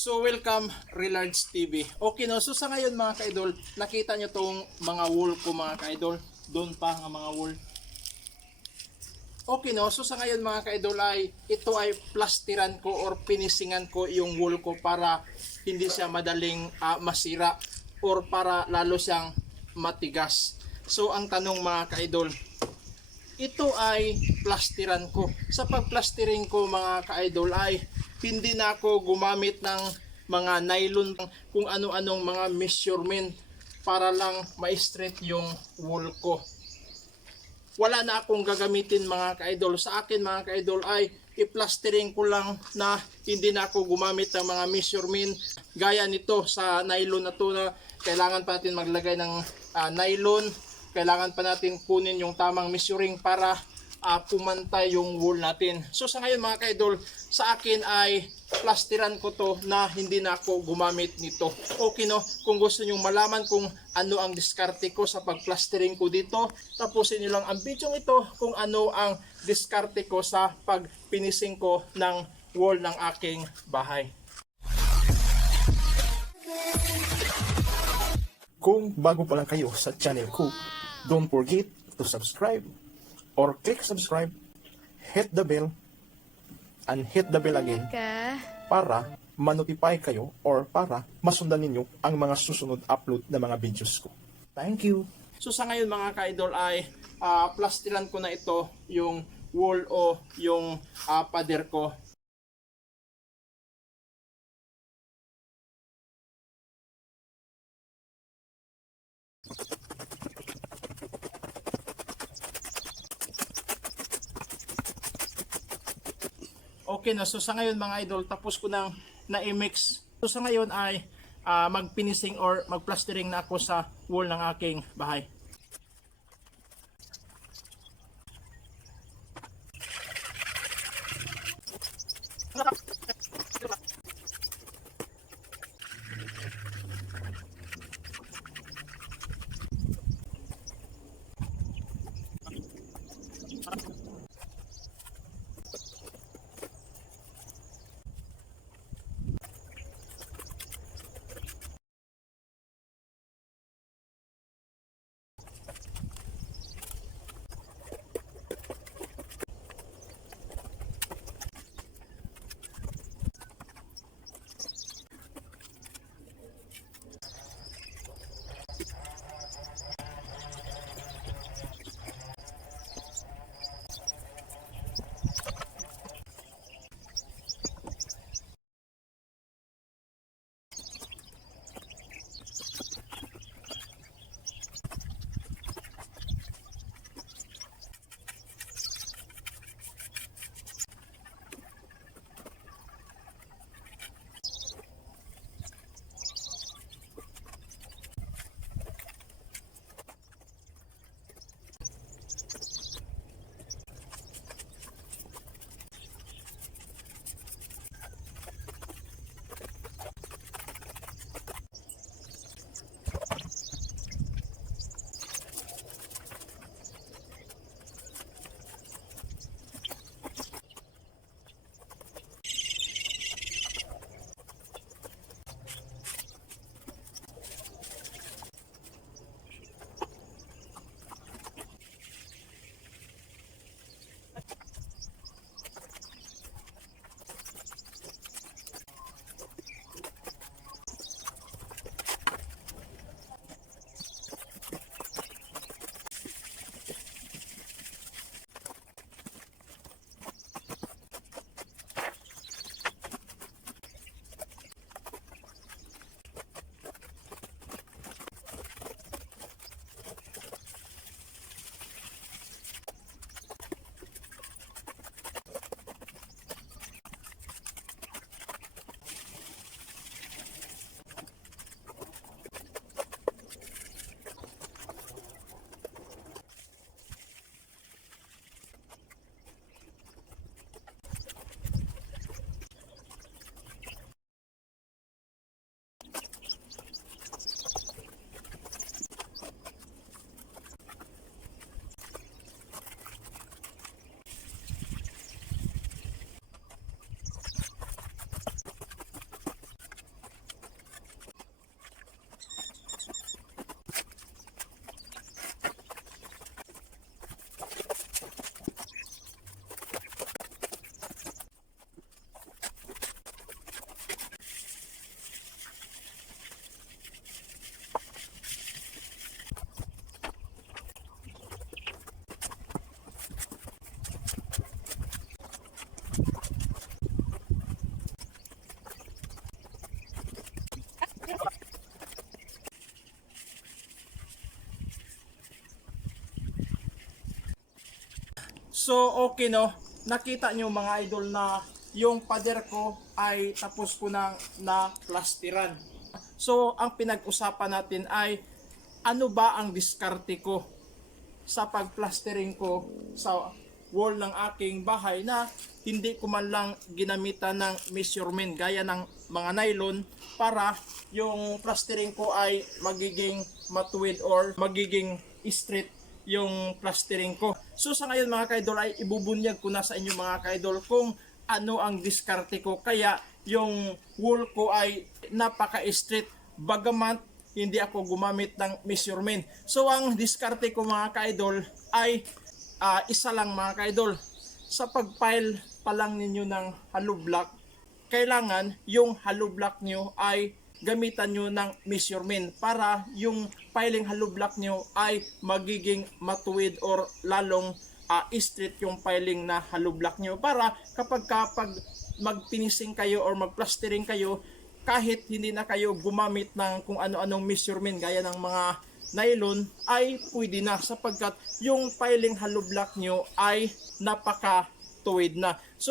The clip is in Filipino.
So welcome Relards TV. Okay no, so sa ngayon mga ka-idol, nakita nyo tong mga wool ko mga ka-idol. Doon pa ang mga wool. Okay no, so sa ngayon mga ka-idol ay ito ay plastiran ko or pinisingan ko yung wool ko para hindi siya madaling ah, masira or para lalo siyang matigas. So ang tanong mga ka-idol, ito ay plastiran ko. Sa pagplastirin ko mga ka-idol ay hindi na ako gumamit ng mga nylon kung ano-anong mga measurement para lang ma-straight yung wool ko. Wala na akong gagamitin mga ka-idol. Sa akin mga ka-idol ay i-plastering ko lang na hindi na ako gumamit ng mga measurement gaya nito sa nylon na to na kailangan pa natin maglagay ng ah, nylon kailangan pa natin kunin yung tamang measuring para ah, pumantay yung wool natin. So sa ngayon mga ka-idol, sa akin ay plastiran ko to na hindi na ako gumamit nito. Okay no, kung gusto nyong malaman kung ano ang diskarte ko sa pagplastering ko dito, tapusin nyo lang ang video ito kung ano ang diskarte ko sa pagpinising ko ng wall ng aking bahay. Kung bago pa lang kayo sa channel ko, don't forget to subscribe or click subscribe, hit the bell, and hit the bell again para manotify kayo or para masundan ninyo ang mga susunod upload na mga videos ko. Thank you! So sa ngayon mga ka-idol ay ah, plastiran ko na ito yung wall o yung ah, pader ko. Okay na, so sa ngayon mga idol, tapos ko nang na-mix. So sa ngayon ay ah, magpinising or magplastering na ako sa wall ng aking bahay. So okay no, nakita nyo mga idol na yung pader ko ay tapos ko na na plastiran. So ang pinag-usapan natin ay ano ba ang diskarte ko sa pagplastering ko sa wall ng aking bahay na hindi ko man lang ginamitan ng measurement gaya ng mga nylon para yung plastering ko ay magiging matuwid or magiging straight yung plastering ko. So sa ngayon mga kaidol ay ibubunyag ko na sa inyo mga kaidol kung ano ang diskarte ko. Kaya yung wool ko ay napaka-straight bagamat hindi ako gumamit ng measurement. So ang diskarte ko mga kaidol ay ah, isa lang mga kaidol. Sa pagpile pa lang ninyo ng hollow block, kailangan yung hollow block nyo ay gamitan nyo ng measurement para yung piling hollow block nyo ay magiging matuwid or lalong ah, straight yung piling na hollow block nyo para kapag kapag magpinising kayo or magplastering kayo kahit hindi na kayo gumamit ng kung ano-anong measurement gaya ng mga nylon ay pwede na sapagkat yung piling hollow block nyo ay napaka tuwid na. So